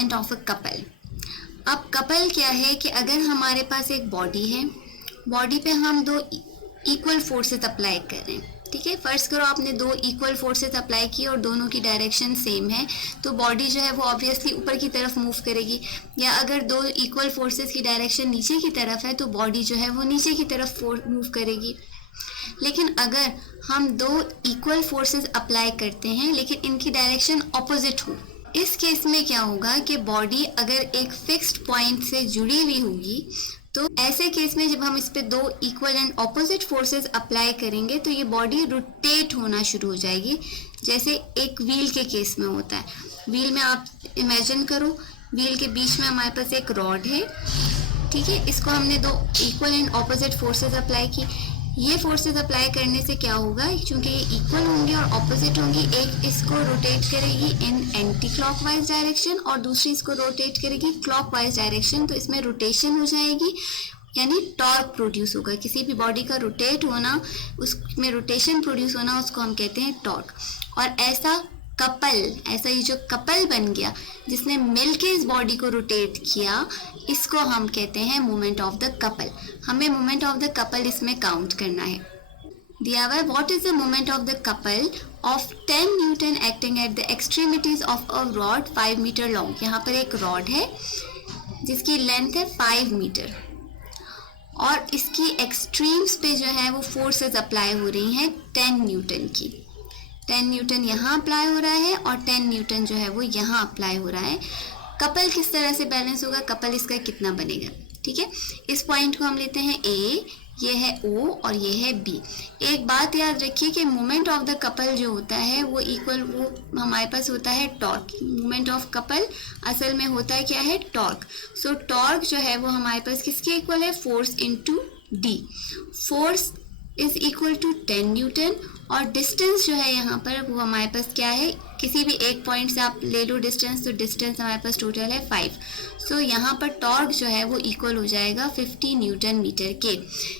Moment of a couple. अब couple क्या है कि अगर हमारे पास एक बॉडी है, बॉडी पे हम दो इक्वल फोर्सेस अप्लाई कर रहे हैं, ठीक है। फर्ज करो आपने दो इक्वल फोर्सेस अप्लाई की और दोनों की डायरेक्शन सेम है, तो बॉडी जो है वो ऑब्वियसली ऊपर की तरफ मूव करेगी। या अगर दो इक्वल फोर्सेस की डायरेक्शन नीचे की तरफ है तो बॉडी जो है वो नीचे की तरफ मूव करेगी। लेकिन अगर हम दो इक्वल फोर्सेस अप्लाई करते हैं लेकिन इनकी डायरेक्शन ऑपोजिट हो, इस केस में क्या होगा कि बॉडी अगर एक फिक्स्ड पॉइंट से जुड़ी हुई होगी, तो ऐसे केस में जब हम इस पे दो equal and opposite forces apply करेंगे तो ये बॉडी रोटेट होना शुरू हो जाएगी, जैसे एक व्हील के केस में होता है। व्हील में आप इमेजिन करो, व्हील के बीच में हमारे पास एक रॉड है, ठीक है। इसको हमने दो equal and opposite forces apply की। ये फोर्सेस अप्लाई करने से क्या होगा, क्योंकि ये इक्वल होंगी और ऑपोजिट होंगी, एक इसको रोटेट करेगी इन एंटी क्लॉकवाइज डायरेक्शन और दूसरी इसको रोटेट करेगी क्लॉकवाइज डायरेक्शन, तो इसमें रोटेशन हो जाएगी, यानी टॉर्क प्रोड्यूस होगा। किसी भी बॉडी का रोटेट होना, उसमें रोटेशन प्रोड्यूस होना, उसको हम कहते हैं टॉर्क। और ऐसा ये जो कपल बन गया जिसने मिलके इस बॉडी को रोटेट किया, इसको हम कहते हैं मोमेंट ऑफ द कपल। हमें मोमेंट ऑफ द कपल इसमें काउंट करना है। दिया हुआ है what is the moment of the couple of 10 newton acting at the extremities of a rod 5 metre long. यहाँ पर एक रॉड है जिसकी लेंथ है 5 मीटर और इसकी एक्सट्रीम्स पे जो है वो फोर्सेस अप्लाई हो रही हैं 10 न्यूटन की। 10 न्यूटन यहाँ अप्लाई हो रहा है और 10 न्यूटन जो है वो यहाँ अप्लाई हो रहा है। कपल किस तरह से बैलेंस होगा, कपल इसका कितना बनेगा, ठीक है। इस पॉइंट को हम लेते हैं ए, ये है ओ और ये है बी। एक बात याद रखिए कि मोमेंट ऑफ द कपल जो होता है वो इक्वल, वो हमारे पास होता है टॉर्क। मोमेंट ऑफ कपल असल में होता है क्या है, टॉर्क। सो टॉर्क जो है वो हमारे पास किसके इक्वल है, force into d. Force is equal to 10 newton और डिस्टेंस जो है यहाँ पर वो हमारे पास क्या है, किसी भी एक पॉइंट से आप ले लो डिस्टेंस, तो डिस्टेंस हमारे पास टोटल है 5। सो यहाँ पर टॉर्क जो है वो इक्वल हो जाएगा 50 न्यूटन मीटर के।